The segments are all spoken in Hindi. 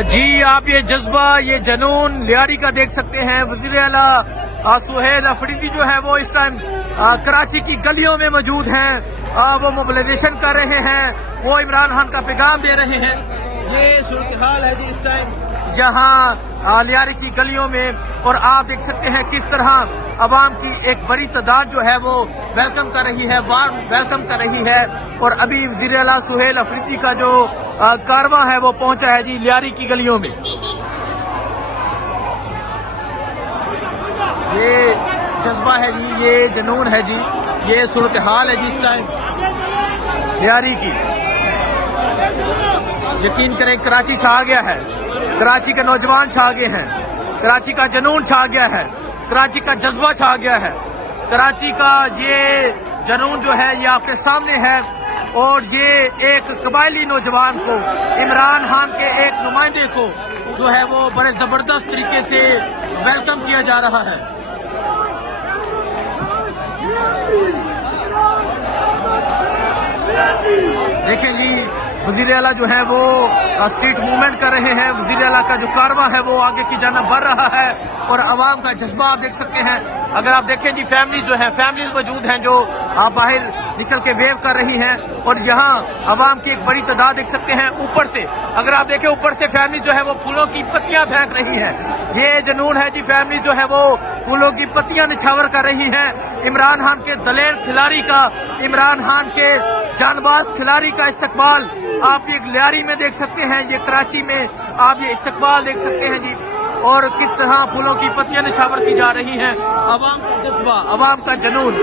जी आप ये जज्बा, ये जनून लियारी का देख सकते हैं। वज़ीर आला सुहेल अफरीदी जो है वो इस टाइम कराची की गलियों में मौजूद हैं। वो मोबिलाइजेशन कर रहे हैं, वो इमरान खान का पैगाम दे रहे हैं। ये सूरत हाल है जी इस टाइम जहां लियारी की गलियों में, और आप देख सकते हैं किस तरह अवाम की एक बड़ी तादाद जो है वो वेलकम कर रही है, वार्म वेलकम कर रही है। और अभी वज़ीर आला सुहेल अफरीदी का जो कारवां है वो पहुंचा है जी लियारी की गलियों में। ये जज्बा है जी, ये जनून है जी, ये सूरत हाल है जी इस टाइम लियारी की। यकीन करें कराची छा गया है, कराची के नौजवान छा गए हैं, कराची का जनून छा गया है, कराची का जज्बा छा गया है। कराची का ये जनून जो है ये आपके सामने है। और ये एक कबायली नौजवान को, इमरान खान के एक नुमाइंदे को जो है वो बड़े जबरदस्त तरीके से वेलकम किया जा रहा है। देखें जी वज़ीर आला जो है वो स्ट्रीट मूवमेंट कर रहे हैं। वज़ीर आला का जो कारवां है वो आगे की जानिब बढ़ रहा है और आवाम का जज्बा आप देख सकते हैं। अगर आप देखें जी फैमिलीज जो है, फैमिलीज मौजूद हैं जो आप बाहर निकल के वेव कर रही हैं। और यहाँ आवाम की एक बड़ी तादाद देख सकते हैं। ऊपर से अगर आप देखें, ऊपर से फैमिली जो है वो फूलों की पत्तियां फेंक रही है। ये जनून है जी, फैमिली जो है वो फूलों की पत्तियां निछावर कर रही है। इमरान खान के दलेर खिलाड़ी का, इमरान खान के जानबाज खिलाड़ी का इस्तकबाल आप ये लियारी में देख सकते हैं, ये कराची में आप ये इस्तकबाल देख सकते हैं जी। और किस तरह फूलों की पत्तियां निछावर की जा रही हैं। अवाम का जज्बा, अवाम का जनून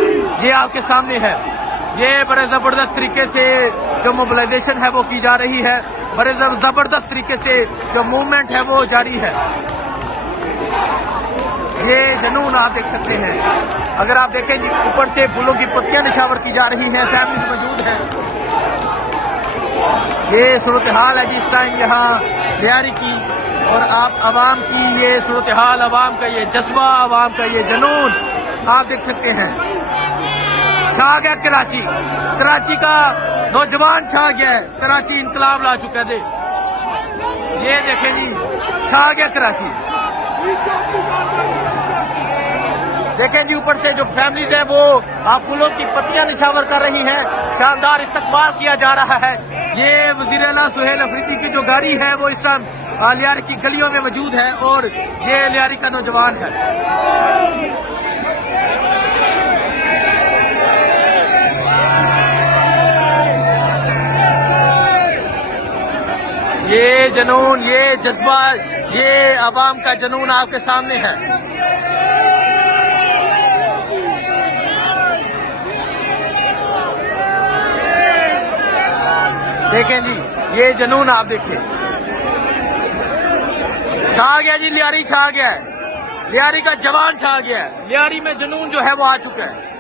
ये आपके सामने है। ये बड़े जबरदस्त तरीके से जो मोबिलाइजेशन है वो की जा रही है, बड़े जबरदस्त तरीके से जो मूवमेंट है वो जारी है। ये जनून आप देख सकते हैं। अगर आप देखें जी ऊपर से फूलों की पत्तियां निछावर की जा रही हैं, फैमिली मौजूद है। ये सूरत हाल है जी इस टाइम यहाँ लियारी की। और आप आवाम की ये सूरत हाल, आवाम का ये जज्बा, आवाम का ये जनून आप देख सकते हैं। छा गया कराची, कराची का नौजवान छा गया है, कराची इनकलाब ला चुका है। ये देखें जी छा गया कराची। देखें जी ऊपर से जो फैमिलीज है वो आप फूलों की पत्तियां निछावर कर रही हैं। शानदार इस्तकबाल किया जा रहा है। ये वज़ीर आला सुहेल अफरीदी की जो गाड़ी है वो इस टाइम लियारी की गलियों में मौजूद है और ये लियारी का नौजवान है। ये जनून, ये जज्बा, ये आवाम का जनून आपके सामने है। देखें जी ये जनून आप देखें, छा गया जी लियारी, छा गया है लियारी का जवान, छा गया है लियारी में जनून जो है वो आ चुका है।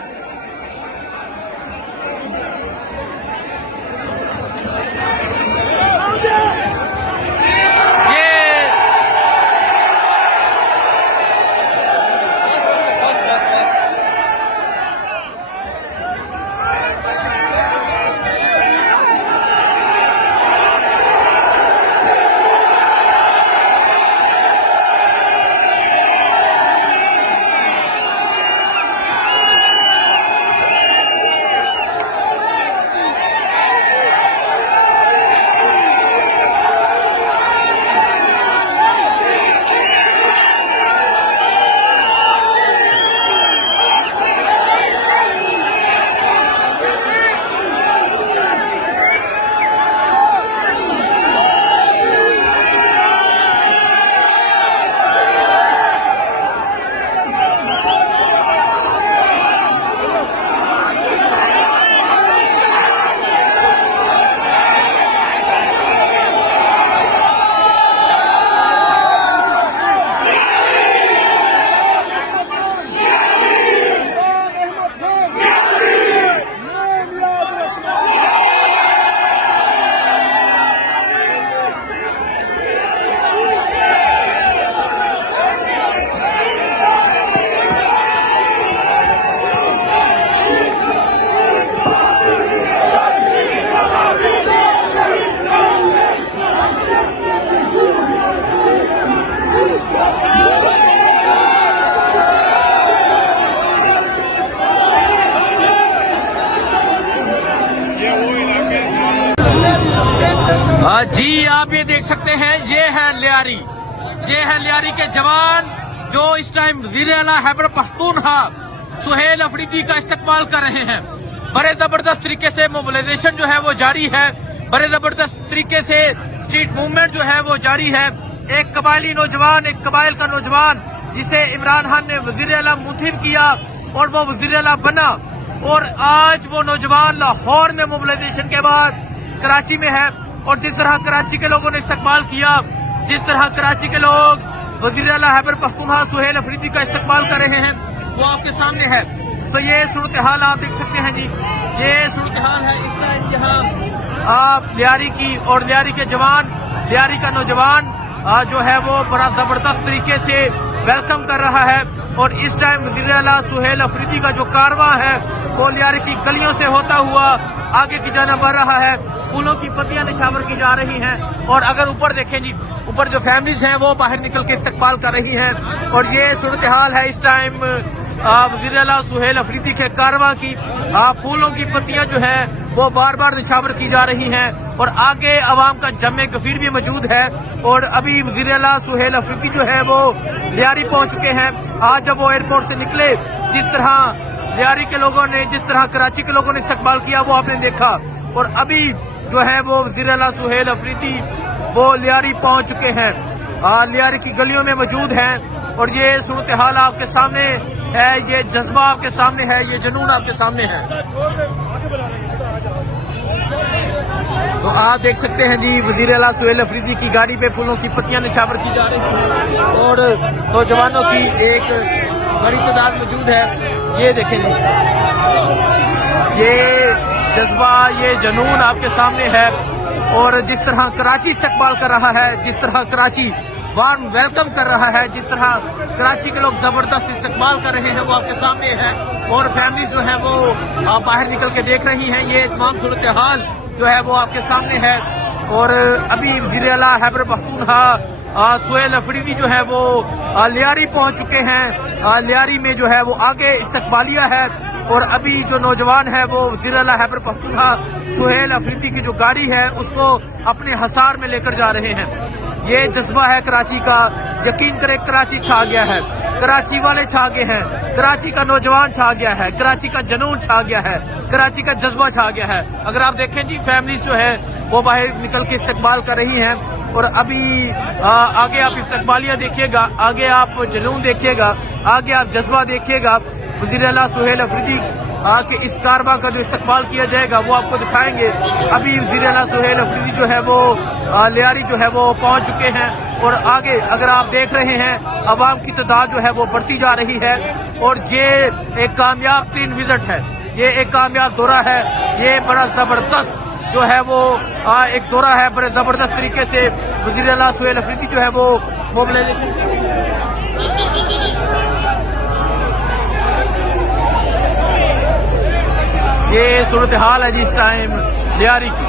जी आप ये देख सकते हैं, ये है लियारी, ये है लियारी के जवान जो इस टाइम वज़ीर आला खैबर पख्तूनख्वा सुहेल अफरीदी का इस्तकबाल कर रहे हैं। बड़े जबरदस्त तरीके से मोबिलाइजेशन जो है वो जारी है, बड़े जबरदस्त तरीके से स्ट्रीट मूवमेंट जो है वो जारी है। एक कबायली नौजवान, एक कबाइल का नौजवान जिसे इमरान खान ने वज़ीर आला मुंतखब किया और वो वज़ीर आला बना, और आज वो नौजवान लाहौर में मोबिलाइजेशन के बाद कराची में है। और जिस तरह कराची के लोगों ने इस्तकबाल किया, जिस तरह कराची के लोग वज़ीर आला खैबर पख्तूनख्वा सुहेल अफरीदी का इस्तकबाल कर रहे हैं, वो आपके सामने है। तो ये सूरत हाल आप देख सकते हैं जी, ये सूरत हाल है इस टाइम यहाँ आप लियारी की, और लियारी के जवान, लियारी का नौजवान जो है वो बड़ा जबरदस्त तरीके से वेलकम कर रहा है। और इस टाइम वज़ीर आला सुहेल अफरीदी का जो कारवां है वो लियारी की गलियों से होता हुआ आगे की जाना बढ़ रहा है। फूलों की पत्तियां निछावर की जा रही हैं, और अगर ऊपर देखें जी, ऊपर जो फैमिलीज हैं वो बाहर निकल के इस्तकबाल कर रही हैं। और ये सूरत हाल है इस टाइम वज़ीर आला सुहेल अफरीदी के कारवां की। फूलों की पत्तियां जो है वो बार बार निछावर की जा रही हैं, और आगे अवाम का जमे गफीर भी मौजूद है। और अभी वज़ीर आला सुहेल अफरीदी जो है वो लियारी पहुंच चुके हैं। आज जब वो एयरपोर्ट से निकले, जिस तरह लियारी के लोगों ने, जिस तरह कराची के लोगों ने इस्तकबाल किया वो आपने देखा। और अभी जो है वो वज़ीर आला सुहेल अफरीदी वो लियारी पहुंच चुके हैं, लियारी की गलियों में मौजूद हैं। और ये सूरत हाल आपके सामने है, ये जज्बा आपके सामने है, ये जुनून आपके सामने है। तो आप देख सकते हैं जी, वज़ीर आला सुहेल अफरीदी की गाड़ी पे फूलों की पत्तियां निछावर की जा रही हैं, और नौजवानों की एक बड़ी तादाद मौजूद है। ये देखें जी, ये जज्बा, ये जुनून आपके सामने है। और जिस तरह कराची इस्तकबाल कर रहा है, जिस तरह कराची वार्म वेलकम कर रहा है, जिस तरह कराची के लोग जबरदस्त इस्तकबाल कर रहे हैं, वो आपके सामने है। और फैमिली जो है वो बाहर निकल के देख रही हैं। ये तमाम सूरत हाल जो है वो आपके सामने है। और अभी वज़ीर आला खैबर पख्तूनख्वा सुहेल अफरीदी जो है वो लियारी पहुंच चुके हैं। लियारी में जो है वो आगे इस्तकबालिया है, और अभी जो नौजवान है वो वज़ीर आला खैबर पख्तूनख्वा सुहेल अफरीदी की जो गाड़ी है उसको अपने हसार में लेकर जा रहे हैं। ये जज्बा है कराची का। यकीन करें, कराची छा गया है, कराची वाले छा गए हैं, कराची का नौजवान छा गया है, कराची का जुनून छा गया है, कराची का जज्बा छा गया है। अगर आप देखें जी, फैमिली जो है वो बाहर निकल के इस्तकबाल कर रही हैं। और अभी आगे आप इस्तकबालियां देखिएगा, आगे आप जुनून देखिएगा, आगे आप जज्बा देखिएगा। वज़ीर आला सुहेल अफरीदी के इस कारवां का जो इस्तकबाल किया जाएगा वो आपको दिखाएंगे। अभी वज़ीर आला सुहेल अफरीदी जो है वो लियारी जो है वो पहुंच चुके हैं, और आगे अगर आप देख रहे हैं अवाम की तादाद जो है वो बढ़ती जा रही है। और ये एक कामयाब तीन विजिट है, ये एक कामयाब दौरा है, ये बड़ा जबरदस्त जो है वो एक दौरा है। बड़े जबरदस्त तरीके से वज़ीर आला सुहेल अफरीदी जो है वो मोबिलाइजेशन, ये सूरत हाल है जी इस टाइम लियारी की।